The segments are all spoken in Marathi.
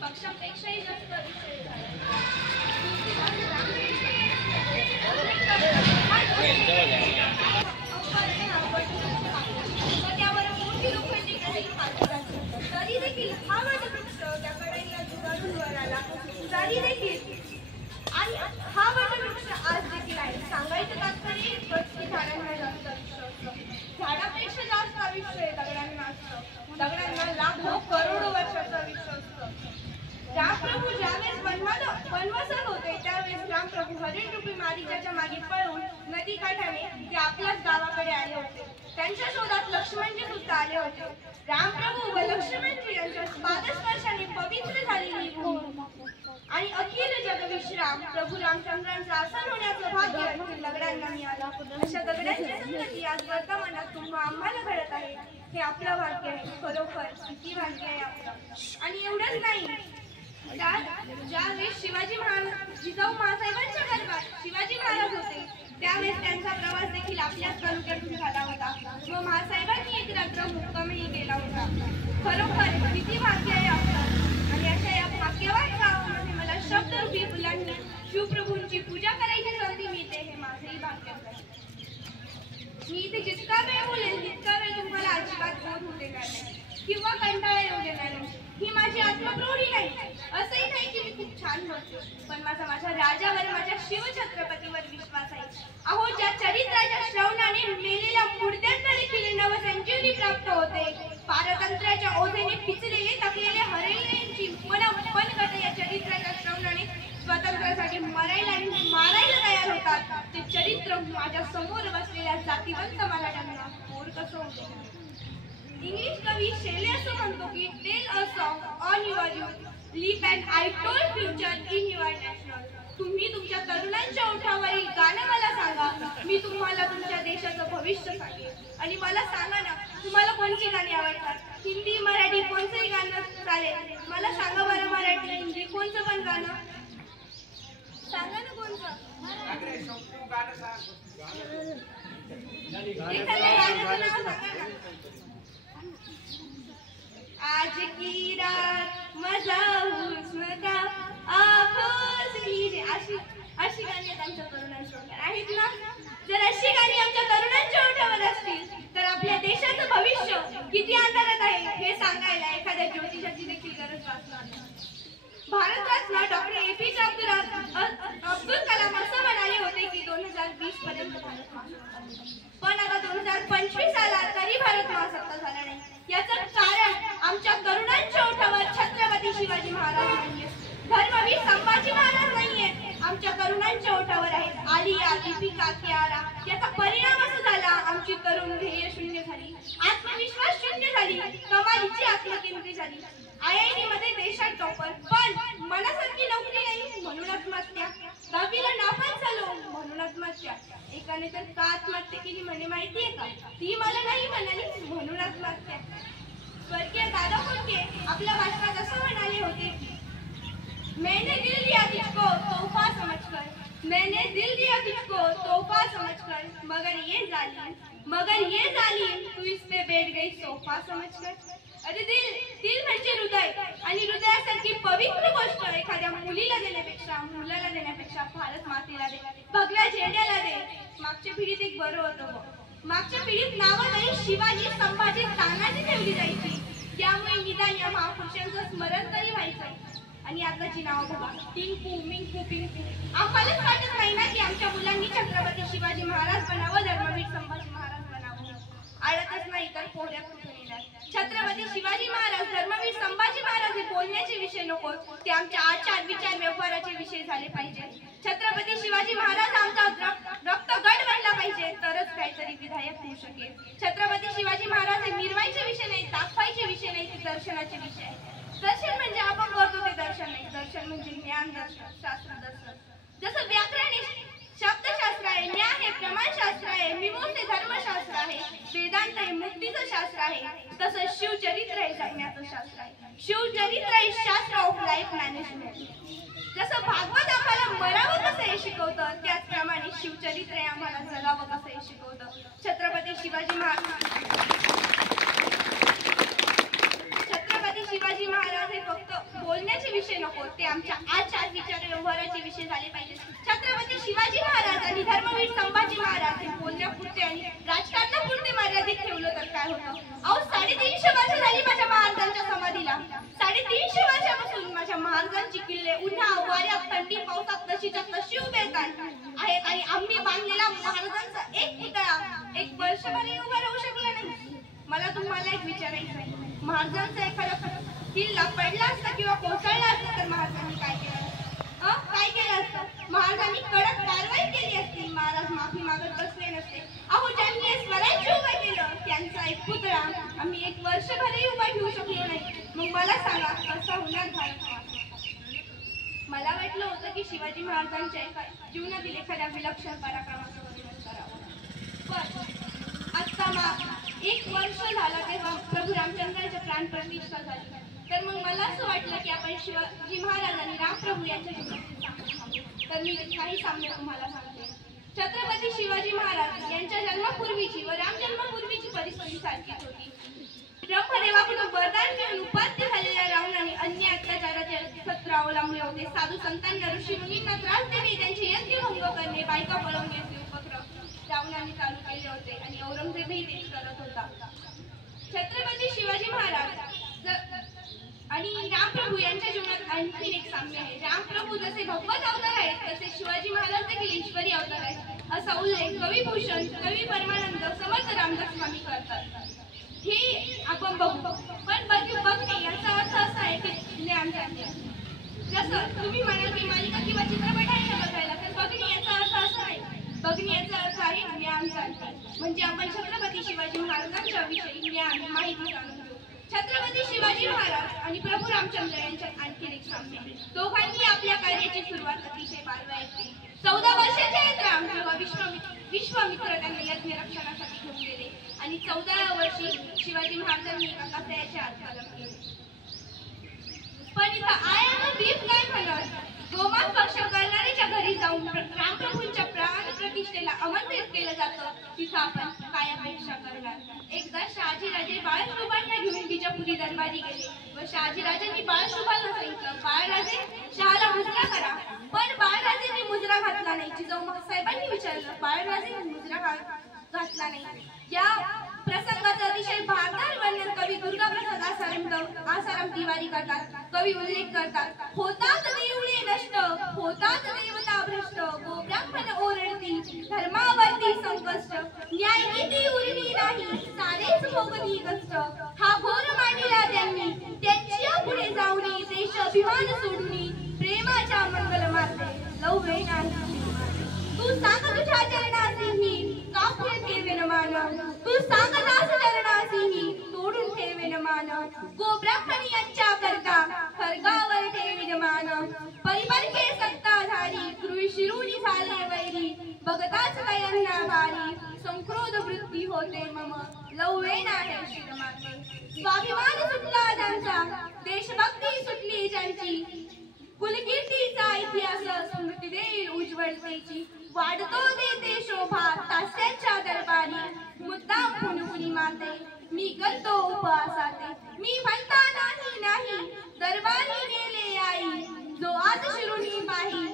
पक्षापेक्षाही जास्त विषय त्यावर मोठी लोखंडी तरी देखील हा वटवृक्ष त्या कडेला जुगारून वर आला. तरी देखील आणि हा वटवृक्ष आज देखील आहे. सांगायचं तात्पर्य इतकंच की झाडांना जास्त आयुष्य असतं. झाडापेक्षा जास्त आयुष्य दगडांना असतं. दगडांना लाखो करोडो वर्षाचं आयुष्य असतं. रामप्रभू ज्यावेळेस वनवासात होते त्यावेळेस रामप्रभू हरिणरूपी मारीचाच्या मागे पळून नदी काठाने ते आपल्याच गावाकडे आले होते. त्यांच्या शोधात लक्ष्मणजी सुद्धा आले होते. रामप्रभू व लक्ष्मणजी यांच्या पादस्पर्शाने पवित्र झालेली भूमी आणि अखिल जगविश्राम प्रभू रामचंद्रांचा आसन होण्याचं भाग्य दगडांना मिळालं. अशा दगडांची संतती आज वर्तमानात तुम्हा आम्हाला घडत आहे. हे आपलं भाग्य आहे. खरोखर किती भाग्य आहे आपलं. आणि एवढंच नाही, ज्यावेळेस शिवाजी महाराज जिजाऊ मासाहेबांच्या गर्भात शिवाजी महाराज होते त्यावेळेस त्यांचा प्रवास देखील आपल्याच तालुक्यातून झाला होता व महासाहेबांनी एक रात्र मुक्कामही केला होता. खरोखर किती भाग्य आहे आपलं. आणि अशा या भाग्यवान गावामध्ये मला शब्दरूपी फुलांनी शिवप्रभूंची पूजा करायची संधी मिळते हे माझेही भाग्य आहे. मी इथे जितका वेळ बोलेल तितका वेळ तुम्हाला अजिबात बोर होऊ देणार नाही किंवा कंटाळा येऊ देणार नाही. ही माझी आत्मप्रौढी नाही. असंही नाही की मी खूप छान बोलतो, पण माझ्या राजावर माझ्या शिवछत्रपतीवर विश्वास आहे. अहो, ज्या चरित्राच्या श्रवणाने मेलेल्या मुर्द्यांना देखील नवसंजीवनी प्राप्त होते. पारतंत्र्याच्या ओझेने पिचलेले थकलेले हरलेल्यांची मनगट या चरित्राच्या श्रवणाने स्वातंत्र्यासाठी मरायला आणि मारायला तयार होतात. ते चरित्र माझ्या समोर बसलेल्या जातीवंत मराठ्यांना बोर कसं होतं. इंग्लिश कवी शेले असं म्हणतो की tell a song on your youth, lip and I told future in your national. तुम्ही तुमच्या तरुणांच्या ओठावरील गाणं मला सांगा, मी तुम्हाला तुमच्या देशाचं भविष्य सांगेन. आणि मला सांगा ना, तुम्हाला कोणती गाणी आवडतात? हिंदी मराठी कोणतंही गाणं चालेल. मला सांगा बरं, मराठी हिंदी कोणतं पण गाणं सांगा ना. कोणतं एखाद्या गाण्याचं नाव सांगा ना. आज की रात मजा हुस्न का आँखों से लीजिए. अशी गाणी आमच्या तरुणांच्या ओठावर आहेत ना. जर अशी गाणी आमच्या तरुणांच्या ओठावर असतील तर आपल्या देशाचं भविष्य किती अंधारात आहे हे सांगायला एखाद्या ज्योतिषाची देखील गरज भासणार नाही. भारतरत्न डॉक्टर APJ अब्दुल कलाम असं म्हणाले होते की 2020 पर्यंत भारत महासत्ता, पण आता 2025 आला तरी भारत महासत्ता झाला नाही. याचं कारण आमच्या तरुणांच्या ओठावर छत्रपती शिवाजी महाराज नाहीये, धर्मवीर संभाजी महाराज नाहीये. आमच्या तरुणांच्या ओठावर आहेत आलिया, दीपिका, कियारा. याचा परिणाम असा झाला, आमची तरुण ध्येय शून्य झाली, आत्मविश्वास शून्य झाली, कमालीची आत्मकेंद्री झाली. IIT मध्ये देशात टॉपर, पण मनासारखी नोकरी नाही म्हणून आत्महत्या. 10वीला नापास झालो म्हणून आत्महत्या. एकाने तर का आत्महत्या केली म्हणे माहितीये का? ती मला नाही म्हणाली म्हणून आत्महत्या. स्वर्गीय दादा कोंडके आपल्या भाषणात असं म्हणाले होते, मैंने दिल दिया तुझको तोहफा समझकर, मैंने दिल दिया तुझको तोहफा समझकर, मगर ये जालिम तू इस पे बैठ गई सोफा समझकर. अरे दिल म्हणजे हृदय, आणि हृदयासारखी पवित्र गोष्ट एखाद्या मुलीला देण्यापेक्षा, मुलाला देण्यापेक्षा भारत मातेला दे, भगव्या झेंड्याला दे. मागच्या पिढीत एक बरं होतं बघ. मागच्या पिढीत नावं नाही शिवाजी, संभाजी, तानाजी ठेवली जायची. त्यामुळे निदान या महापुरुषांचं स्मरण तरी व्हायचं. आणि आताची नावं बघा, टिंकू, मिंकू, पिंकू. आम्हालाच वाटत नाही ना की आमच्या मुलांनी छत्रपती शिवाजी महाराज बनावं, धर्मवीर संभाजी महाराज बनावं. आळतच नाही तर पोहऱ्यात कुठून येणार. छत्रपती शिवाजी महाराज, धर्मवीर संभाजी महाराज हे बोलण्याचे विषय नको, ते आमच्या आचार विचार व्यवहाराचे विषय झाले पाहिजे. छत्रपती शिवाजी महाराज आमचा रक्तगट बनला पाहिजे, तरच काहीतरी विधायक होऊ शकेल. छत्रपती शिवाजी महाराज हे मिरवायचे विषय नाही, दाखवायचे विषय नाही, ते दर्शनाचे विषय आहे. दर्शन म्हणजे आपण करतो ते दर्शन नाही, दर्शन म्हणजे ज्ञान दर्शन, शास्त्र दर्शन. जसं व्याकरण शब्दशास्त्र आहे, न्याय हे प्रमाणशास्त्र आहे, मीमांसा धर्मशास्त्र आहे, वेदांत हे मुक्तीचं शास्त्र आहे, तसं शिवचरित्र हे जगण्याचं शास्त्र आहे. शिवचरित्र हे शास्त्र ऑफ लाईफ मॅनेजमेंट. जसं भागवत आम्हाला मरावं कसं हे शिकवतं, त्याचप्रमाणे शिवचरित्र हे आम्हाला जगावं कसं हे शिकवतं. छत्रपती शिवाजी महाराज हे फक्त बोलण्याचे विषय नको, ते आमच्या आचार विचार व्यवहाराचे विषय झाले पाहिजे. छत्रपती शिवाजी महाराज आणि धर्मवीर संभाजी महाराज हे बोलण्यापुरते आणि राजकारणापुरते मर्यादित ठेवलं तर काय होतं? अहो 350 वर्ष झाली माझ्या महाराजांच्या समाधीला. 350 वर्षापासून माझ्या महाराजांची किल्ले उन्हा वाऱ्यात थंडी पावसात तशीच्या तशी उभे आहेत आणि आम्ही बांधलेला महाराजांचा एक पुतळा एक वर्षभरही उभा राहू शकला नाही. मला तुम्हाला एक विचारायचं आहे, महाराजांचा एखादा किल्ला पडला असता किंवा कोसळला असता तर महाराजांनी काय केलं असतं? काय केलं असतं? महाराजांनी कडक कारवाई केली असती. महाराज माफी मागत बसले नसते. अहो ज्यांनी हे स्वराज्य उभं केलं त्यांचा एक पुतळा आम्ही एक वर्षभरही उभा ठेवू शकलो नाही. मग मला सांगा कसा होणार भारत? मला वाटलं होतं की शिवाजी महाराजांच्या जीवनातील एखाद्या विलक्षण पराक्रमाचं वर्णन करावं, पण आता 1 वर्ष झाला तेव्हा प्रभू रामचंद्रांच्या प्राण प्रतिष्ठा झाली. तर मग मला असं वाटलं की आपण शिवाजी महाराज आणि रामप्रभू यांच्या जीवनातील तर मी काही साम्य तुम्हाला सांगते. छत्रपती शिवाजी महाराज यांच्या जन्मापूर्वीची व राम जन्मापूर्वीची परिस्थिती सारखीच होती. ब्रह्मदेवाकडून वरदान मिळून उपास्य झालेल्या रावणाने अन्य अत्याचाराचे सत्र अवलंबले होते. साधू संतांना ऋषी मुनींना त्रास देणे, त्यांचे यज्ञ भंग करणे, बायका पळवण्याचे उपक्रम रावणाने चालू केले होते आणि औरंगजेबही तेच करत होता. छत्रपती शिवाजी महाराज आणि रामप्रभू यांच्या जीवनात आणखी एक साम्य आहे. रामप्रभू जसे भगवत अवतार आहेत तसे शिवाजी महाराज देखील ईश्वरी अवतार आहेत असा उल्लेख कविभूषण, कवी परमानंद, समर्थ रामदास स्वामी करतात. हे आपण बघू, पण बघणे याचा अर्थ असा आहे की ज्ञान जाणणे. जसं तुम्ही म्हणाल की मालिका किंवा चित्रपट आहे ना बघायला, तर बघणे याचा अर्थ असा आहे. बघणे याचा अर्थ आहे ज्ञान जाणणे, म्हणजे आपण छत्रपती शिवाजी महाराजांच्या विषयी ज्ञान माहिती जाणून घेऊ. छत्रपती शिवाजी महाराज आणि प्रभू रामचंद्र यांच्यात आणखी एक साम्य आहे. दोघांनी आपल्या कार्याची सुरुवात अतिशय बारकाईने केली. 14 वर्षाचे आहेत राम तेव्हा विश्वामित्र त्यांना यज्ञ रक्षणासाठी घेऊन गेले आणि 14व्या वर्षी शिवाजी महाराजांनी एका कथायाचे आत्महत्या केली. पण इथं आयानं बीप काय म्हणत, गोमांस भक्षण करणाऱ्याच्या घरी जाऊन रामप्रभूंच्या प्राण प्रतिष्ठेला आमंत्रित केलं जातं, तिथं आपण काय अपेक्षा करणार? एकदा शहाजीराजे बाळशुभांना घेऊन बिजापुरी दरबारी गेले व शहाजीराजांनी बाळशुभांना सांगितलं, बाळराजे शहाला मुजरा करा. पण बाळराजेंनी मुजरा घातला नाही. जिजाऊ साहेबांनी विचारलं, बाळराजेंनी मुजरा घातला नाही. या प्रसंगाचं अतिशय भारदार वर्णन कवी दुर्गाप्रसाद आसाराम तिवारी करतात. कवी उल्लेख करतात, होतात देवळे नष्ट, होतात देवता भ्रष्ट, गोब्राह्मण ओरडतील धर्मावरती संकष्ट, न्याय नीती उरली नाही सारेच भोगली कष्ट. हा घोर मांडला त्यांनी त्यांच्या पुढे जाऊनी, देश अभिमान सोडूनी, प्रेमाच्या मंगल मार्गे लववे नाही. तू सांग तुझ्या चरणासी मी कापून ठेवेन मान, तू सांग दास चरणासी मी तोडून ठेवेन मान. गोब्राह्मण यांच्या करता खरगावर ठेवीन मान, परिपरके सत्ताधारी गृह शिरुनी झाले वैरी, बघताच कयांना भारी संक्रोध वृत्ती होते मम लववे नाही शिरमाते. स्वाभिमान सुटला ज्यांचा, देशभक्ती सुटली ज्यांची, कुलकीर्तीचा इतिहास स्मृती देईल उज्ज्वलतेची. वाढतो देते शोभा तास्याच्या दरबारी, मुद्दाम कुणकुणी माते मी करतो उपवासाते. मी म्हणता नाही नाही दरबारी गेले आई, जो आज शिरुनी माही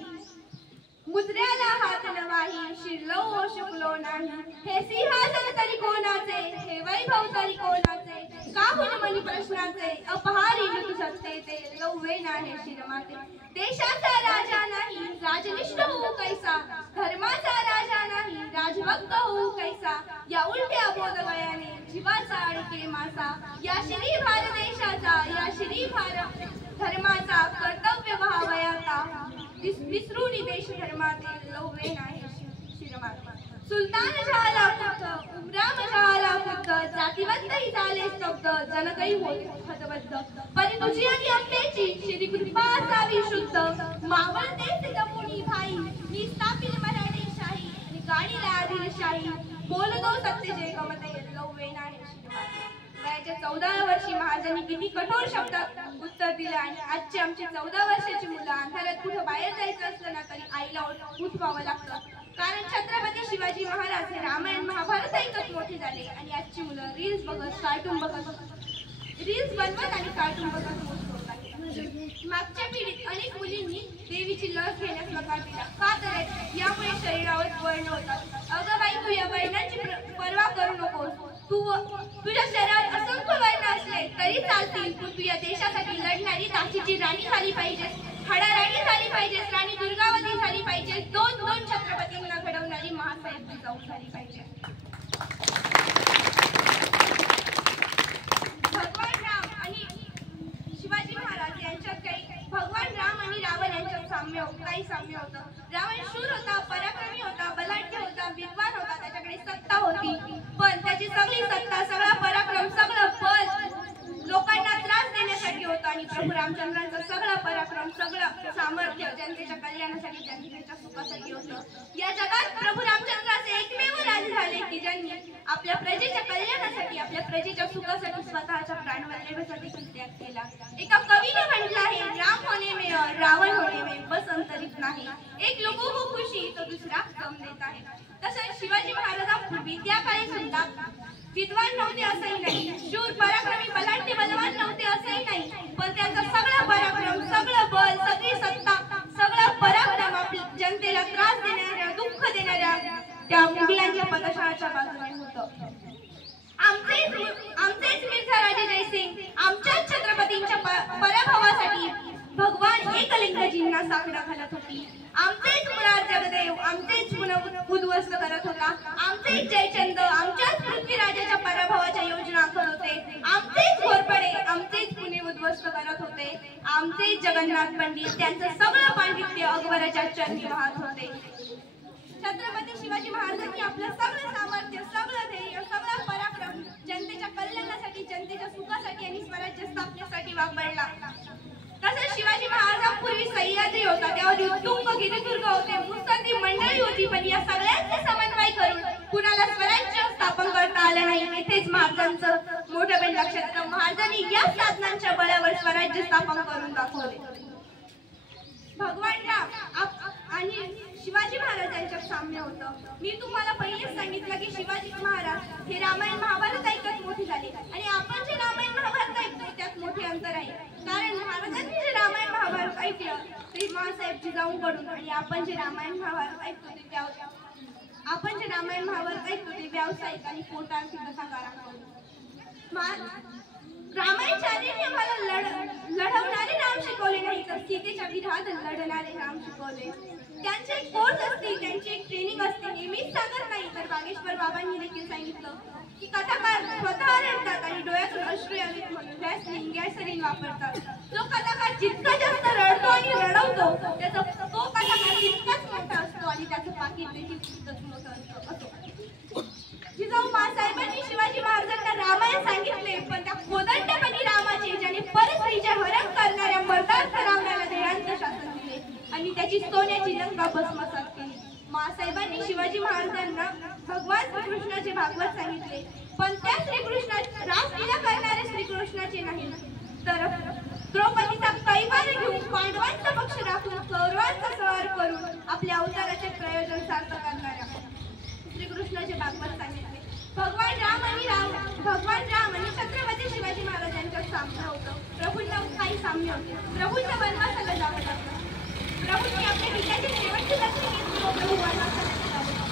मुजऱ्याला हात नवाही, शिरलो शकलो नाही. हे सिंहासन तरी कोणाचे, हे वैभव तरी कोणाचे, काहून मनी प्रश्नाचे, अपहारी मृत्यू सत्तेचे लववे नाही शिरमाते. देशाचा राजा नाही राजनिष्ठ होऊ कैसा, धर्माचा राजा नाही राजभक्त होऊ कैसा. या उलट्या बोधगयाने जीवाचा अडके मासा, या श्री भारत देशाचा, या श्री भारत धर्माचा कर्तव्य व्हावयाचा, विसरूनी देश धर्मातील लववे नाही शिरमाते. सुलतान झाला खुद्द, उमराम झाला खुद्द, जातीवंतही झाले स्तब्ध, जनकही होत हतबद्ध. पण तुझी आणि आंब्याची श्री कृपा असावी शुद्ध, मावळतेच दमुनी भाई मी स्थापिल मराठी शाही आणि गाडीला आदिलशाही, बोलतो सत्य जे गमते लववे नाही शिरमाते. वयाच्या 14व्या वर्षी महाराजांनी किती कठोर शब्दात उत्तर दिलं आणि आजची आमची 14 वर्षाची मुलं अंधारात कुठं बाहेर जायचं असलं ना तरी आईला उठवावं लागतं. कारण छत्रपती शिवाजी महाराज हे रामायण महाभारत ऐकत मोठे झाले आणि आजची मुलं रील्स बघत कार्टून बघत रील्स बनवत आणि कार्टून बघत मोठे होतात. मागच्या पिढीत अनेक मुलींनी देवीची लस घेण्यास नकार दिला. का तर यामुळे शरीरावर वळण होतात. अगं बाई, तू या वळणाची पर्वा करू नकोस. तुझ्या शरीरात असंख्य वळण असले तरी चालतील. तू या देशासाठी लढणारी दासीची राणी झाली पाहिजेस. हाडाराणी झाली पाहिजेस. राणी दुर्गावती झाली पाहिजेस. दोन छत्रपतींना घडवणारी महासाहेब जिजाऊ झाली पाहिजे. भगवान राम आणि शिवाजी महाराज यांच्यात भगवान राम आणि रावण यांच्यात काही साम्य होतं. रावण शूर होता, पराक्रमी होता, बलाढ्य होता, विद्वान होता, त्याच्याकडे सत्ता होती. पण त्याची सगळी सत्ता, सगळा पराक्रम, सगळं बल लोकांना त्रास देण्यासाठी होतं. आणि प्रभू रामचंद्रांचं सगळं पराक्रम, सगळं सामर्थ्य जनतेच्या कल्याणासाठी, जनतेच्या सुखासाठी होतं. या जगात प्रभू रामचंद्र असे एकमेव राजे झाले की ज्यांनी आपल्या प्रजेच्या कल्याणासाठी, आपल्या प्रजेच्या सुखासाठी स्वतःच्या प्राणवल्लेसाठी त्याग केला. एका कवीने म्हटलं आहे, राम होणे में और रावण होणे में बस अंतरित नाही. एक लोगों को खुशी तो दूसरा गम देता है. तसंच शिवाजी महाराजांपूर्वी त्या काळी सुद्धा विद्वान नव्हते असंही नाही, शूर पराक्रमी बलाढ्य बलवान नव्हते असंही नाही. पण त्यांचा सगळा पराक्रम, सगळं बल, सगळी सत्ता, सगळा पराक्रम आपल्या जनतेला त्रास देणाऱ्या, दुःख देणाऱ्या त्या मुघलांच्या पदशाळाच्या बाजूने होतं. आमचेच मिर्झा राजे जयसिंग, आमच्याच छत्रपतींच्या पराभवासाठी भगवान एकलिंगजींना साकडा घालत होती. आमचेच मुरार जगदेव आमचेच उद्ध्वस्त करत होता. आमचेच जयचंद आमच्याच पृथ्वीराजाच्या पराभवाच्या योजना आखत होते. आमचेच घोरपडे आमचेच पुणे उद्ध्वस्त करत होते. आमचेच जगन्नाथ पंडित त्यांचं सगळं पांडित्य अकबराच्या चरणी वाहत होते. छत्रपती शिवाजी महाराजांनी आपलं सगळं सामर्थ्य, सगळं ध्येय, सगळं पराक्रम जनतेच्या कल्याणासाठी, जनतेच्या सुखासाठी आणि स्वराज्य स्थापनेसाठी वापरला. तसंच शिवाजी महाराजांपूर्वी सह्याद्री होता, त्यावर उत्तुंग गिरिदुर्ग होते, मुत्सद्दी मंडळी होती. पण या सगळ्यांचे समन्वय करून कुणाला स्वराज्य स्थापन करता आलं नाही. इथेच महाराजांचं मोठं बेन लक्षात येतं. महाराजांनी या साधनांच्या बळावर स्वराज्य स्थापन करून दाखवले. भगवान राम आणि शिवाजी महाराज यांच्यात साम्य होतं. मी तुम्हाला पहिलेच सांगितलं की शिवाजी महाराज हे रामायण महाभारत ऐकत मोठे झाले आणि आपण जे रामायण महाभारत ऐकतो त्यात मोठे अंतर आहे. कारण महाराजांनी जे रामायण महाभारत ऐकलं ते महासाहेब जिजाऊंकडून, आणि आपण जे रामायण महाभारत ऐकतो ते व्यावसायिक आणि पोटार्थी कथाकारांकडून. रामायणाने आम्हाला लढवणारे राम शिकवले नाही, तर सीतेच्या विरोधात लढणारे राम शिकवले. त्यांचे एक कोर्स असते, त्यांची एक ट्रेनिंग असते. नेहमीच सांगत नाही, तर बागेश्वर बाबांनी देखील सांगितलं की कथाकार स्वतः रडतात आणि डोळ्यातून अश्रू यावेत म्हणून गॅसरीन वापरतात. जो कथाकार जितका जास्त रडतो आणि रडवतो तो कथाकार तितकाच मोठा असतो आणि त्याचं पाकीट देखील तितकंच मोठं असतो. जिजाऊ मासाहेबांनी शिवाजी महाराजांना रामायण सांगितले, पण त्या कोदंडपणी रामाचे, ज्याने परस्त्रीचे हरण करणाऱ्या मर्दार्थ रावणाला देहांत शासन दिले आणि त्याची सोन्याची लंका भस्मसात केली. मासाहेबांनी शिवाजी महाराजांना भगवान श्रीकृष्णाचे भागवत सांगितले, पण त्या श्रीकृष्णाचे रासलीला करणारे श्रीकृष्णाचे नाही, तर द्रौपदीचा कैवार घेऊन पांडवांचा पक्ष राखून कौरवांचा संहार करून आपल्या अवताराचे प्रयोजन सार्थ करणाऱ्या श्रीकृष्णाचे भागवत सांगितले. भगवान राम आणि छत्रपती शिवाजी महाराजांच्यात साम्य होतं. प्रभूंना काही साम्य होते. प्रभूंच्या वनवासाला जावं लागलं. प्रभूंनी आपल्या पित्याचे शेवटचे दर्शन घेतले.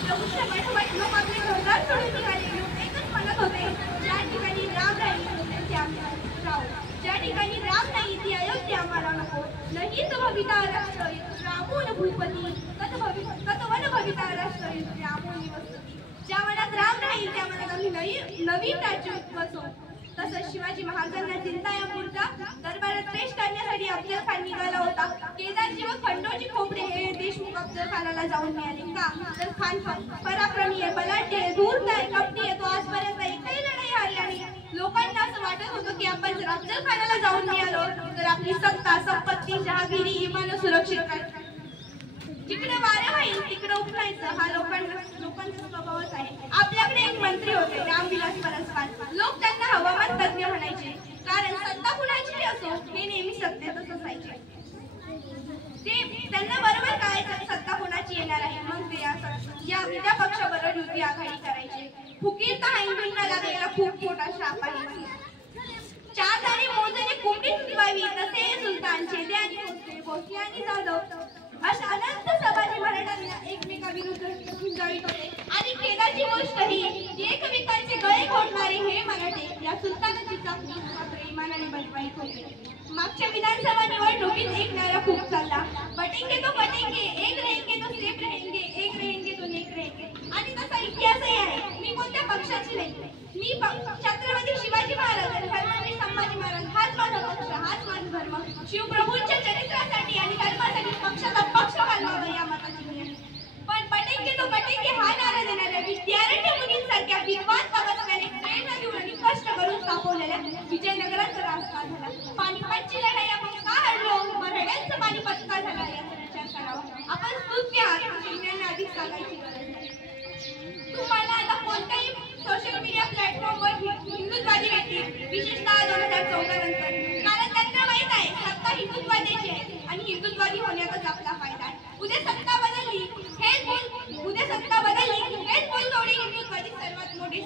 प्रभूंच्या पाठोपाठ लोक आपले घरदार सोडून निघाले. लोक एकच म्हणत होते, ज्या ठिकाणी राम राहील ते आम्ही राहू, ज्या ठिकाणी राम नाही ती अयोध्या आम्हाला नको. नाही तर भविता राष्ट्र रामून भूपती तत वन भविता राष्ट्र रामून वसती. ज्या मनात राम राहील त्या मनात आम्ही नवीन राज्य बसवू. तसंच शिवाजी महाराजांना जिंता या पुरता दरबारात पेश करण्यासाठी अफजल खान निघाला होता. केदारजी व खंडोजी खोपडे हे देशमुख अफजल खानाला जाऊन मिळाले. का तर खान पराक्रमी आहे, बलाढ्य आहे, धूर्त आहे, कपटी आहे. तो आजपर्यंत एकही लढाई हारला नाही. लोकांना असं वाटत होतं की आपण जर अफजल खानाला जाऊन मिळालो तर आपली सत्ता, संपत्ती, जहागिरी, इमान सुरक्षित राहील. जिकडे वारं होईल तिकडे उठवायचं हा लोकांचा स्वभावच आहे. आपल्याकडे एक मंत्री होते रामविलास परस्पर. लोक त्यांना हवामान तज्ञ म्हणायचे, कारण सत्ता कुणाची असो हे नेहमी सत्तेतच असायचे. ते त्यांना बरोबर कळायचं सत्ता कोणाची येणार आहे. मग ते या पक्षाबरोबर युती आघाडी करायचे. फुकीर तर हिंदूंना लागलेला खूप मोठा शाप आहे. चार दाणे मोजणे कोंबडी सुटवावी तसे सुलतान भोसले, भोसले आणि जाधव अशा अनंत समाजी मराठ्यांना एकमेकाविरुद्ध झुंजाळीत होते. आणि खेदाची गोष्ट ही एकमेकांचे गळे घोटणारे हे मराठे या सुलतानाची चाकरी मात्र इमानाने बजवाईत होते. मागच्या विधानसभा निवडणुकीत एक नारा खूप चालला, बटेंगे तो बटेंगे, एक रहेंगे तो सेफ रहेंगे, एक रहेंगे तो नेक रहेंगे. आणि तसा इतिहासही आहे. मी कोणत्या पक्षाची नाही, मी छत्रपती शिवाजी महाराज आणि छत्रपती संभाजी महाराज हाच माझा पक्ष, हाच माझा धर्म. शिवप्रभूंच्या चरित्रासाठी आणि धर्मासाठी पक्षाचा पक्ष घालवावा या मताची मी आहे. पण बटेंगे तो बटेंगे हा नारा देणाऱ्या विद्यार्थी मुलींसारख्या विद्वान तपस्याने प्रेरणा देऊन आणि कष्ट करून स्थापवलेल्या विजयनगराचा राजकाज झाला. पानिपतची लढाई आपण का हरलो, मराठ्यांचं पानिपत का झाला याचा विचार करावा. आपण स्तुत्य आहात, सैन्यांना अधिक सांगायची गरज नाही. तुम्हाला आता कोणत्याही सोशल मीडिया प्लॅटफॉर्मवर हिंदुत्ववादी व्यक्ती, विशेषतः 2014 नंतर, कारण त्यांना माहित आहे सत्ता हिंदुत्वादी आहे आणि हिंदुत्वादी होण्याचाच आपला फायदा आहे. उद्या सत्ता बदलली हेच बोलगवडी हिंदुत्वादी सर्वात मोठे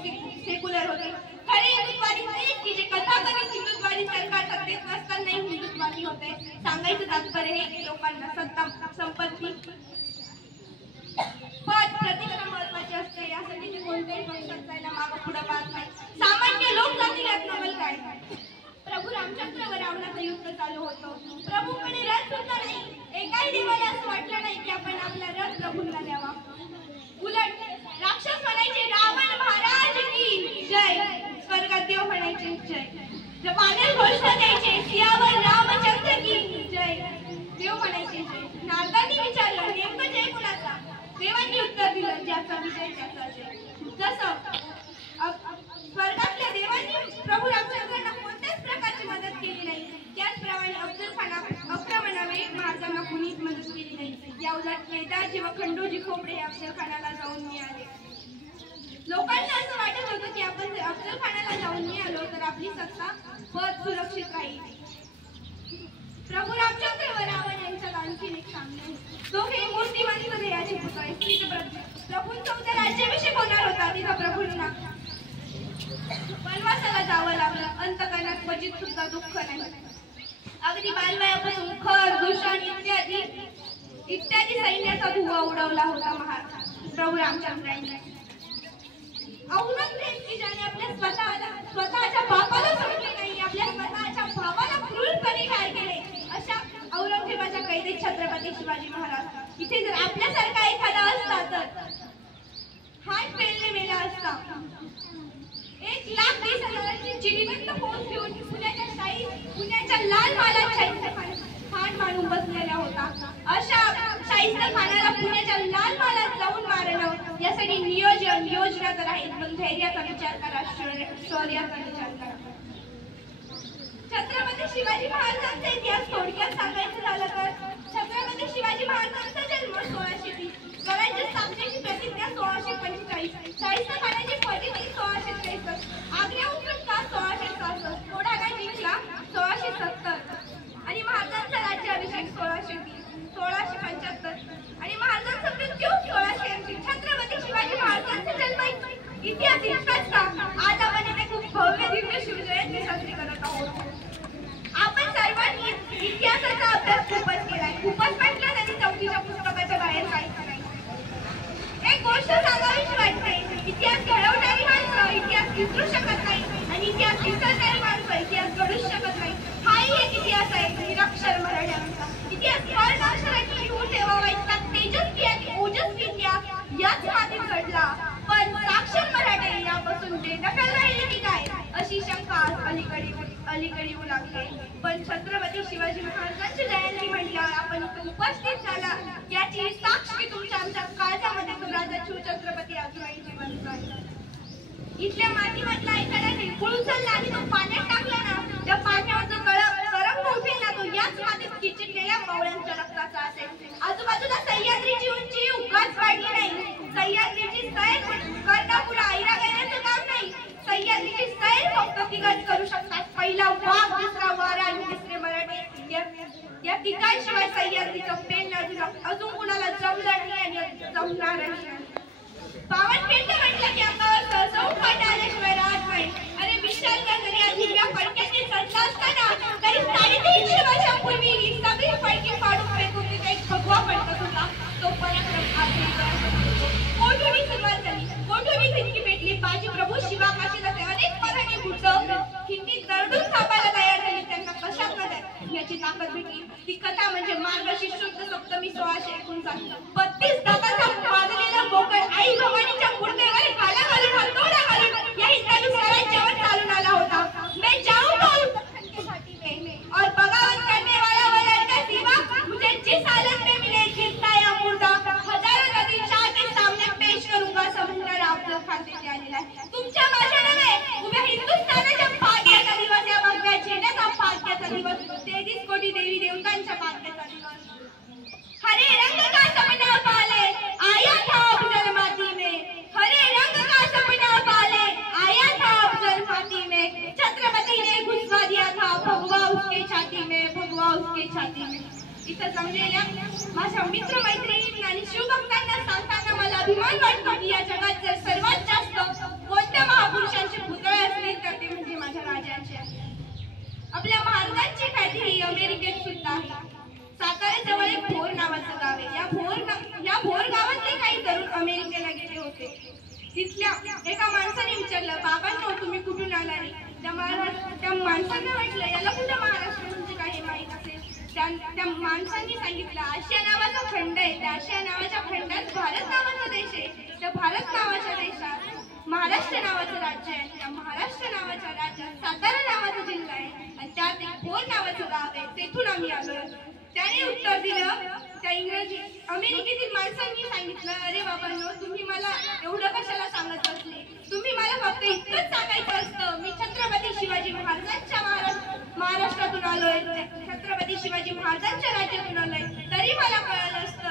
सेक्युलर होते. खरे हिंदुत्वादी तेच की जे कथाकथित हिंदुत्वादी सरकार सत्तेत नसतानाही हिंदुत्वादी होते. सांगायचं तात्पर्य हे की लोकांना सत्ता, संपत्ती, पद, प्रतिष्ठा महत्वाची असते. यासाठी ते कोणत्याही पक्षात जायला मागं पुढे पाहत नाही. सामान्य लोक जातील नवल काय. प्रभू रामचंद्र व रावणाचं युद्ध चालू होतं. प्रभूकडे रथ सुद्धा नाही. एकाही देवाला असं वाटलं नाही की आपण आपला रथ प्रभूंना द्यावा. उलट राक्षस म्हणायचे रावण महाराज की जय, स्वर्गात देव म्हणायचे जय. वानर घोषणा द्यायचे सियावर रामचंद्र की जय, देव म्हणायचे जय. नारदांनी विचारलं नेमकं जय कुणाचा. देवांनी उत्तर दिलं ज्याचा विजय त्याचा जय. जसं स्वर्गातल्या देवांनी प्रभू रामचंद्रांना कोणत्याच प्रकारची मदत केली नाही, त्याचप्रमाणे अफजल आक्रमणावेळी महाराजांना कुणीच मदत केली नाही. या उलट केदारजी व खंडोजी खोपडे अफजल खानाला जाऊन मिळाले. लोकांना असं वाटत होतं की आपण जर अफजल खानाला जाऊन मिळालो तर आपली सत्ता पद सुरक्षित राहील. प्रभू रामचंद्र व रावण यांच्यात आणखी एक सामना, दोघे मूर्तिमंत देहाचे पुतळे. प्रभूंचा उद्या राज्याभिषेक होणार होता. तिथं प्रभूंना वनवासाला जावं लागलं. अंतकरणात क्वचित सुद्धा दुःख नाही. अगदी बालवयापासून खर, दूषण इत्यादी सैन्याचा धुवा उडवला होता प्रभू रामचंद्रांनी. औरंगजेब की ज्याने आपल्या स्वतःच्या बापाला सोडले नाही, आपल्या स्वतःच्या भावाला क्रूरपणे ठार केले, अशा औरंगजेबाच्या कैदेत छत्रपती शिवाजी महाराज. इथे जर आपल्यासारखा एखादा असता तर हात पेलने मेला असता. 1,20,000ची जिवंत फौज घेऊन पुण्याच्या लाल महालात खान मांडून बसलेला होता. अशा शाहिस्ता खानाला पुण्याच्या लाल महालात जाऊन मारणं यासाठी योजना तर आहेत, पण धैर्याचा विचार करा, शौर्याचा विचार करा. छत्रपती शिवाजी महाराजांचा इतिहास थोडक्यात सांगायचं झालं तर छत्रपती शिवाजी महाराजांचा जन्म 1620, स्वराज्य स्थापनेची प्रतिज्ञा 1645, शाहिस्ता खानाची फजिती 1663, आग्र्याहून सुटका 1666, थोडा काळ जिंकला 1670 आणि महाराजांचा राज्याभिषेक 1675 आणि महाराजांचा मृत्यू 1680. छत्रपती शिवाजी महाराजांचा जन्म इतिहास इतकाच का, आज आपण इथे खूप भव्य दिव्य शिवजयंती साजरी करत आहोत. आपण सर्वांनी इतिहासाचा अभ्यास खूपच केलाय, खूपच म्हटलं तरी 4वीच्या पुस्तकाच्या बाहेर काहीच नाही. एक गोष्ट सांगावीशी वाटते, इतिहास घडवणारी माणसं इतिहास विसरू शकत नाही आणि इतिहास विसरणारी माणसं इतिहास घडूच शकत नाही. हाही एक इतिहास आहे निरक्षर मराठ्यांचा. इतिहास वर्णाक्षराची लिहून ठेवावा इतका तेजस्वी आणि ओजस्वी इतिहास याच मातीत घडला, पण साक्षर मराठे यापासून बेदखल राहिले की काय अशी शंका अलीकडे येऊ लागली. पण छत्रपती शिवाजी महाराजांची जयंती म्हटल्यावर आपण इथे उपस्थित झाला याची साक्ष की तुमच्या आमच्या काळजामध्ये तो राजा शिवछत्रपती अजूनही जिवंत आहे. इथल्या मातीमधला एखादा ढेकूळ उचलला आणि तो पाण्यात टाकला ना, त्या पाण्यावर जो तरंग उठेल ना, तो याच मातीत किचिरलेल्या मावळ्यांच्या रक्ताचा असेल. आजूबाजूला सह्याद्रीची उंची उगाच वाढली नाही. सह्याद्रीची सैर कर्णापुरा ऐरा घेण्याचं काम नाही. सह्याद्रीची सैर फक्त तिघाच करू शकतात, पहिला वाघ, दुसरा वारा आणि तिसरे मराठे. या तिघांशिवाय सह्याद्रीचं पेन अजून कुणाला जमलं नाही आणि जमणार नाही. पावनखिंड म्हटलं की अंगावर सळसळून काटा आल्याशिवाय राहत नाही. अरे विशाल गगन या दिव्या फडक्याने सजला असताना तरी 350 वर्षांपूर्वी ही सगळी करण्याची ताकद भेटली. ती कथा म्हणजे मार्गशीर्ष शुद्ध सप्तमी 1659. 32 दाताचा माजलेला बोकड आई भवानीच्या मूर्तीवर खाला घालून हातोडा घालून या हिंदू स्वराज्यावर चालून आला होता. मैं जाऊंगा और बगावत करने वाला वो लड़का सिवा मुझे जिस हालत में मिले जिंदा या मुर्दा हजारों नदी शाह के सामने पेश करूंगा असं म्हणणार अफजल खान तिथे आलेला आहे. तुमच्या माझ्या नव्हे उभ्या हिंदुस्थानाच्या भाग्याचा दिवस या भगव्या झेंड्याचा भाग्याचा दिवस 33 कोटी देवी देवतांच्या भाग्याचा दिवस. हरे रंग का सपना पाले आया था अफजल माटी में. हरे रंग का सपना पाले आया था अफजल माटी में. छत्रपति ने घुसवा दिया था भगवा उसके छाती में, भगवा उसके छाती में. इथं जमलेल्या माझ्या मित्र मैत्रिणींना आणि शिवभक्तांना सांगताना मला अभिमान वाटतो की या जगात जर सर्वात जास्त कोणत्या महापुरुषांचे पुतळे असतील तर ते म्हणजे माझ्या राजांचे. आपल्या महाराजांची ख्याती अमेरिकेत सुद्धा आहे. सातारा जवळ एक भोर नावाचं गाव आहे. या भोर गावातले काही तरुण अमेरिकेला गेले होते. तिथल्या एका माणसाने विचारलं, बाबांनो तुम्ही कुठून आला रे? त्या माणसांना वाटलं याला कुठं महाराष्ट्र म्हणजे काय माहित असेल. त्या माणसांनी सांगितलं आशिया नावाचा खंड आहे. त्या आशिया नावाच्या खंडात भारत नावाचा देश आहे. त्या भारत नावाच्या देशात महाराष्ट्र नावाचं राज्य आहे. त्या महाराष्ट्र नावाच्या राज्यात सातारा नावाचा जिल्हा आहे आणि त्यात एक भोर नावाचं गाव आहे. तेथून आम्ही आलोय. त्याने उत्तर दिलं. त्या अमेरिकेतील माणसांनी सांगितलं, अरे बाबांनो तुम्ही मला एवढं कशाला सांगत बसले? तुम्ही मला फक्त इतकंच सांगायचं असतं मी छत्रपती शिवाजी महाराजांच्या महाराष्ट्रातून आलोय, छत्रपती शिवाजी महाराजांच्या राज्यातून आलोय, तरी मला कळलं असतं,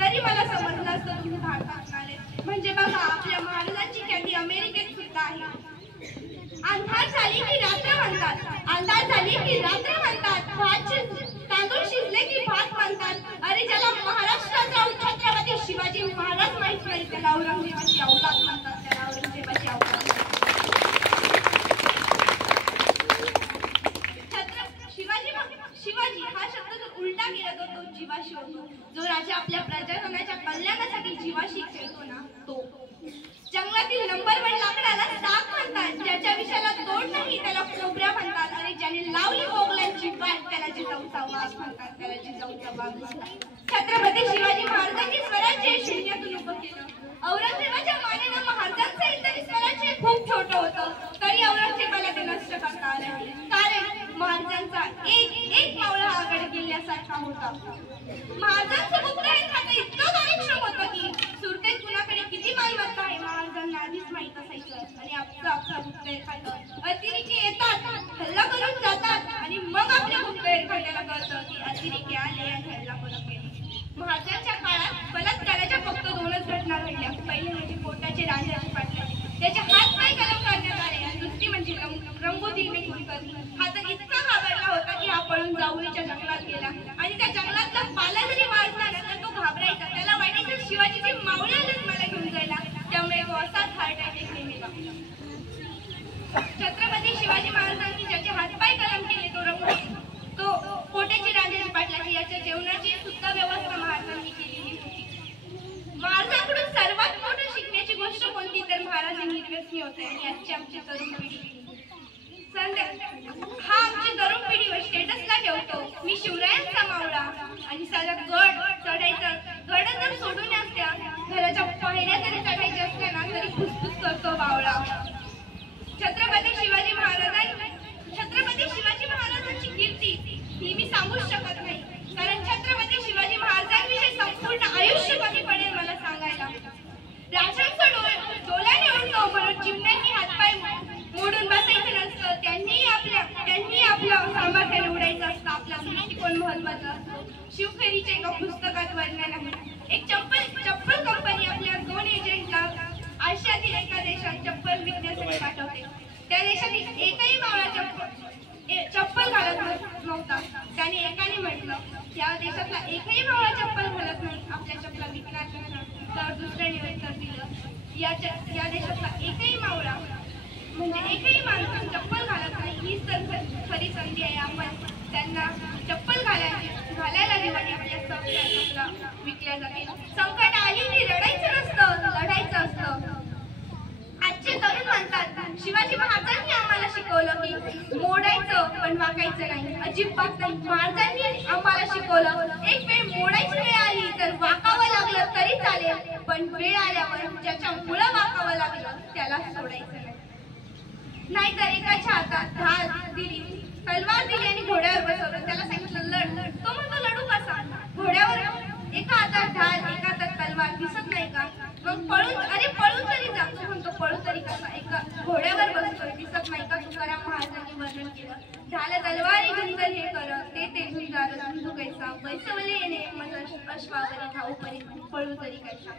तरी मला समजलं असतं तुम्ही भारतातून आले. म्हणजे बघा आपल्या महाराजांची ख्याती अमेरिकेत सुद्धा आहे. अंधार झाली की रात्र म्हणतात, अंधार झाली की रात्र म्हणतात, तांदूळ शिजले की भात म्हणतात. अरे ज्याला महाराष्ट्राचा छत्रपती शिवाजी महाराज माहित नाही त्याला औरंगजेबाची औलाद म्हणतात. त्याला औरंगजेबाची औलाद. शिवाजी हा शब्द जर उलटा केला तर तो जीवाशी होतो. जो राजा आपल्या प्रजाजनाच्या कल्याणासाठी जीवाशी खेळतो ना तो. जंगलातील नंबर 1 लाकडाला साप म्हणतात. ज्याच्या विषयाला तोड नाही त्याला कोबरा म्हणतात. आणि ज्याने लावली मोगलांची वाट त्याला जिजाऊचा वाघ म्हणतात. त्याला जिजाऊचा वाघ म्हणतात. छत्रपती शिवाजी महाराजांनी स्वराज्य शून्यातून उभं केलं. औरंगजेबाच्या मानेनं महाराजांचं इतर स्वराज्य खूप छोटं होतं तरी औरंगजेबाला ते नष्ट करता आलं. कारण महाराजांचा एक पावला आगड गेल्यासारखा होता. महाराजांचं गुप्त हे खातं इतकं कार्यक्षम होतं की सुरतेत कुणाकडे किती मालमत्ता आहे महाराजांना आधीच माहित असायचं. आणि आपलं गुप्त हे खातं अतिरेकी येतात, हल्ला करून जातात आणि मग आपल्या गुप्त हे खात्याला कळतं की अतिरेकी आले आणि हल्ला करून गेले. महाराजांच्या काळात बलात्काराच्या फक्त 2च घटना घडल्या. पहिली म्हणजे कोटाचे राजाची पाटलाची, त्याचे हात पाय कलम करण्यात आले आणि दुसरी म्हणजे रंगोतीने खून करणे. हा तर इतका घाबरला होता की हा पळून जाऊरीच्या जंगलात गेला आणि त्या जंगलातला पाला जरी वाजला ना तर तो घाबरायचा. त्याला वाटायचं शिवाजीची मावळे आलेच मला घेऊन जायला. त्यामुळे तो असाच हार्ट अटॅकने मेला. छत्रपती शिवाजी महाराजांनी ज्याचे हातपाय कलम केले तो कोटेची राजाची पाटलाची याच्या जेवणाची सुद्धा व्यवस्था महाराजांनी केलेली होती. महाराजांकडून सर्वात मोठं शिकण्याची गोष्ट कोणती तर महाराज निर्व्यसनी होते. आणि आजची आमची तरुण पिढी हा आमची तरुण पिढी स्टेटसला ठेवतो मी शिवरायांचा मावळा आणि साधा गड चढायचा. गड जर सोडून असत्या घराच्या पायऱ्या जरी चढायच्या असल्या ना तरी फुसफुस करतो बावळा. छत्रपती शिवाजी महाराजांची कीर्ती ही मी सांगूच शकत नाही. कारण छत्रपती शिवाजी महाराजांविषयी संपूर्ण आयुष्य कमी पडेल मला सांगायला. राजांचं डोळ्याने उडतो म्हणून चिमण्यांनी हातपाय मोडून बसायचं नसतं. त्यांनी आपलं सामर्थ्याने उडायचं असतं. आपला दृष्टिकोन महत्वाचा असतो. शिवखेरीच्या एका पुस्तकात वर्णन आहे. एक चप्पल कंपनी आपल्या 2 एजंटला आशियातील एका देशात चप्पल विकण्यासाठी पाठवते. त्या देशातील एकही मावळा चप्पल घालत नव्हता. त्याने एकाने म्हटलं या देशातला एकही मावळा चप्पल घालत नाही, आपल्या चप्पला विकणार नाही. तर दुसऱ्याने उत्तर दिलं या देशातला एकही मावळा म्हणजे एकही माणूस चप्पल घालत नाही. हीच तर खरी संधी आहे. आपण त्यांना चप्पल घालायला देऊ आणि आपल्या चप्पला विकल्या जातील. संकट आली की रडायचं नसतं, लढायचं असतं. आजचे तरुण म्हणतात शिवाजी महाराजांनी आम्हाला शिकवलं की मोडायचं पण वाकायचं नाही, अजिबात नाही. महाराजांनी आम्हाला शिकवलं एक वेळ मोडायची वेळ आली तर वाकावं लागलं तरी चालेल, पण वेळ आल्यावर ज्याच्यामुळं वाकावं लागलं त्याला सोडायचं नाही. नाहीतर एकाच्या हातात ढाल दिली, तलवार दिली आणि घोड्यावर बसवलं, त्याला सांगितलं लढ, तो म्हणतो लढू कसा? घोड्यावर एका हातात ढाल एका हातात तलवार, दिसत नाही का? मग पळून तरी जा, तो म्हणतो पळू तरी कसा? एका घोड्यावर बसतोय, दिसत नाही का? तुकाराम महाराजांनी वर्णन केलं, ढाल तलवारी गुंजल हे कर ते झुंजार झुंजू कैसा, बैसवले येणे मज अश्वावरी धावू परी पळू तरी कैसा.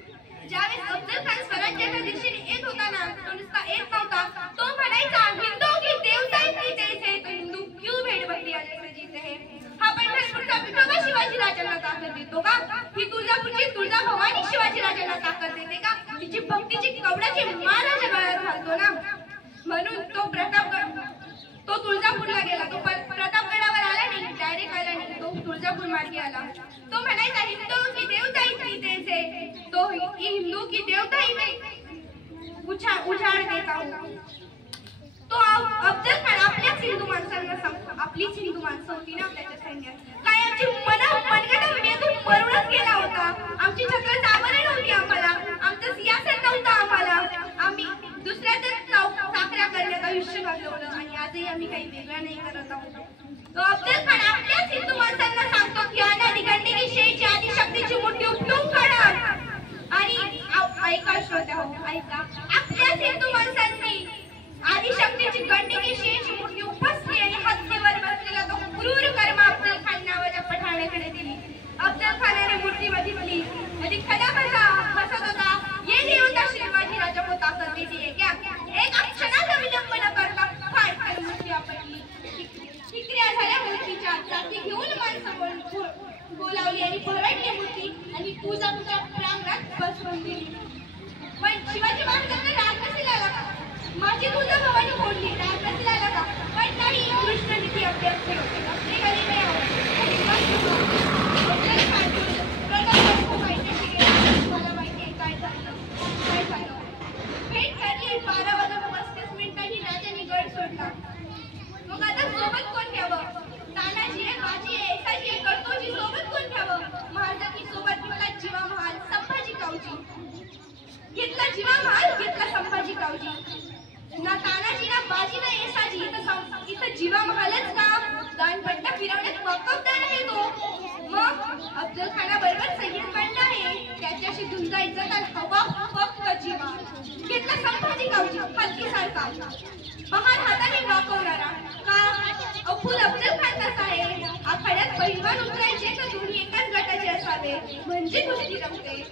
ज्यावेळेस अफजल खान स्वराज्याच्या दिशेने येत होता ना, तो नुसता येत नव्हता, तो म्हणायचा हिंदू की देवताई की जैसे, तो हिंदू क्यों भेड़ बकरियां जैसे जीते हैं. हा पंढरपूरचा विठोबा शिवाजी राजांना ताकद देतो का? ही तुळजापूरची तुळजा भवानी शिवाजी राजांना ताकद देते का? तिची भक्तीची कवडाची माळाच्या गळ्यात घालतो ना. म्हणून तो तुळजापूरला गेला, तो प्रतापगडावर आला नाही, डायरेक्ट आला नाही, तो तुळजापूर मार्गे आला. तो म्हणायचा हिंदू की देवताई की जैसे, तो हिंदू की देवताई में उजाड देता हूं. तो अफजल खान आपल्याच हिंदू माणसांना सांगतो, आपलीच हिंदू माणसं होती ना आपल्याच्या सैन्यात, काय आमची मनगटा मेंदून मरूनच गेला होता. आमची छत्र चावरण होती, आम्हाला आमचं सिंहासन नव्हतं, आम्हाला आम्ही दुसऱ्याच चाकऱ्या करण्यात आयुष्य घालवलं आणि आजही आम्ही काही वेगळं नाही करत आहोत. तो अफजल खान आपल्याच हिंदू माणसांना सांगतो की अनादी गंडकी शेची आदिशक्तीची मुठी उपटून काढा. आणि ऐका श्रोत्या हो, ऐका, आपल्याच हिंदू माणसांनी आदिशक्तीची गंडकी शेची मुठी उपसली आणि हत्तीवर बसलेला तो क्रूर कर्म अफजल खान नावाच्या पठाणाकडे दिली. अफजल खानाने मूर्ती बघितली, मध्ये खडा बसत होता, ये देवता शिवाजी राजा को ताकद देती है क्या? एक क्षणाचा विलंब न करता फाटकन मूर्ती आपटली. ठिकऱ्या झाल्या मूर्तीच्या, जाती घेऊन माणसं बोलावली आणि भरडली मूर्ती आणि तुळजापूरच्या प्रांगणात बसवून दिली. पण शिवाजी महाराजांना राग नसेल आला का? माझी तुळजा भवानी फोडली, राग नसेल आला का? पण नाही, कृष्णनीती अभ्यास होते, आपले गरीब आहे मला माहिती आहे काय झालं. भेट ठरली, 12:35 राजांनी गड सोडला. मग आता सोबत कोण घ्यावं? तानाजी आहे, बाजी आहे, येसाजी आहे, कडतोजी, सोबत कोण घ्यावं? महाराजांनी सोबत घेतला जीवा महाल संभाजी कावजी. घेतला जीवा महाल, घेतला संभाजी कावजी. ना तानाजी ना बाजी ना येसाजी, इथं जीवा महालच का? दानपट्टा फिरवण्यात वकफदार आहे तो. मग अफजल खानाबरोबर सय्यद बनला आहे, त्याच्याशी झुंजायचं तर हवा फक्त जीवा. घेतला संभाजी कावजी, हत्तीसारखा, महाल हाताने वाकवणारा का? अफूल अफजल खान कसा आहे? आखाड्यात पहिलवान उतरायचे तर दोन्ही एकाच गटाचे असावे, म्हणजे कुस्ती रमते.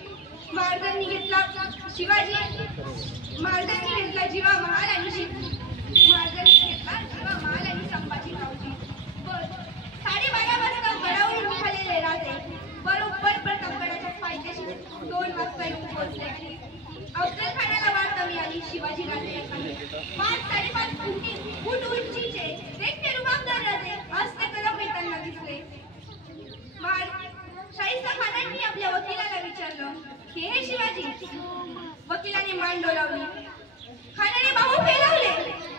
महाराजांनी घेतला जीवा महाल आणि संभाजी कावजी. 12:30 वाजता गडावरून निघालेले राजे बरोबर प्रतापगडाच्या पायथ्याशी 2 वाजता येऊन पोहोचले. अफजल खानाला वाट कमी आली, शिवाजी राजे 5-5.5 फूट उंचीचे देखणे रुबाबदार राजे हस्ते कलम येताना दिसले. शाहिस्ता खानांनी आपल्या वकिलाला विचारलं, हे शिवाजी? वकिलाने मान डोलावली. खानाने बाहू फैलावले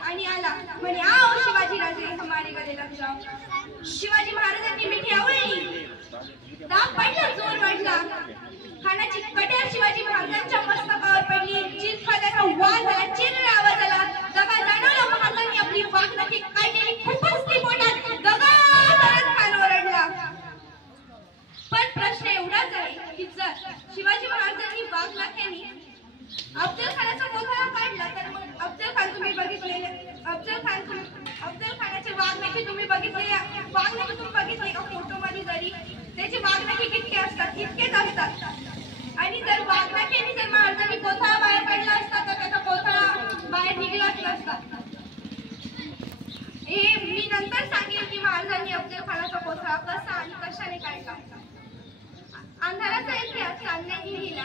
आणि आला, म्हणे आओ शिवाजी राजे, हमारे गले लग जाओ. शिवाजी महाराजांनी मिठी आवळली, दाब पडला, जोर वाढला. खानाची कट्यार शिवाजी महाराजांच्या मस्तकावर पडली. चिरखाण्याचा वाद झाला, चिररा आवाज आला. दगा जाणवला, महाराजांनी आपली वाघनखी काढलेली खूपच ती पोटात दगा करत खान ओरडला. पण प्रश्न एवढाच आहे की जर शिवाजी महाराजांनी वाघनख्यांनी अफजल खानाचा कोथळा काढला तर मग अफजल खानाचे वाघनखी तुम्ही बघितले का? फोटो मध्ये जरी त्याचे वाघनखी कितके असतात, इतकेच असतात. आणि जर वाघनख्यांनी जर महाराजांनी कोथळा बाहेर काढला असता तर त्याचा कोथळा बाहेर निघलाच नसता. हे मी नंतर सांगेन की महाराजांनी अफजल खानाचा कोथळा कसा आणि कशाने काढला. अंधाराचा इतिहास चांदण्यानी लिहिला,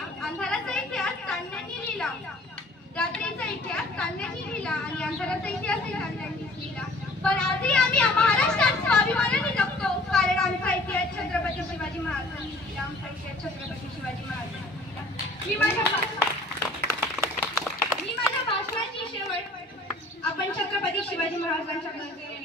रात्रीचा इतिहास चांदण्यानी लिहिला आणि अंधाराचा इतिहासही चांदण्यानी लिहिला. पण आजही आम्ही महाराष्ट्रात स्वाभिमानाने जगतो, कारण आमचा इतिहास छत्रपती शिवाजी महाराजांनी लिहिला. आमचा इतिहास छत्रपती शिवाजी महाराजांनी लिहिला. मी माझ्या भाषणाची शेवट छत्रपती शिवाजी महाराजांच्या गरजेने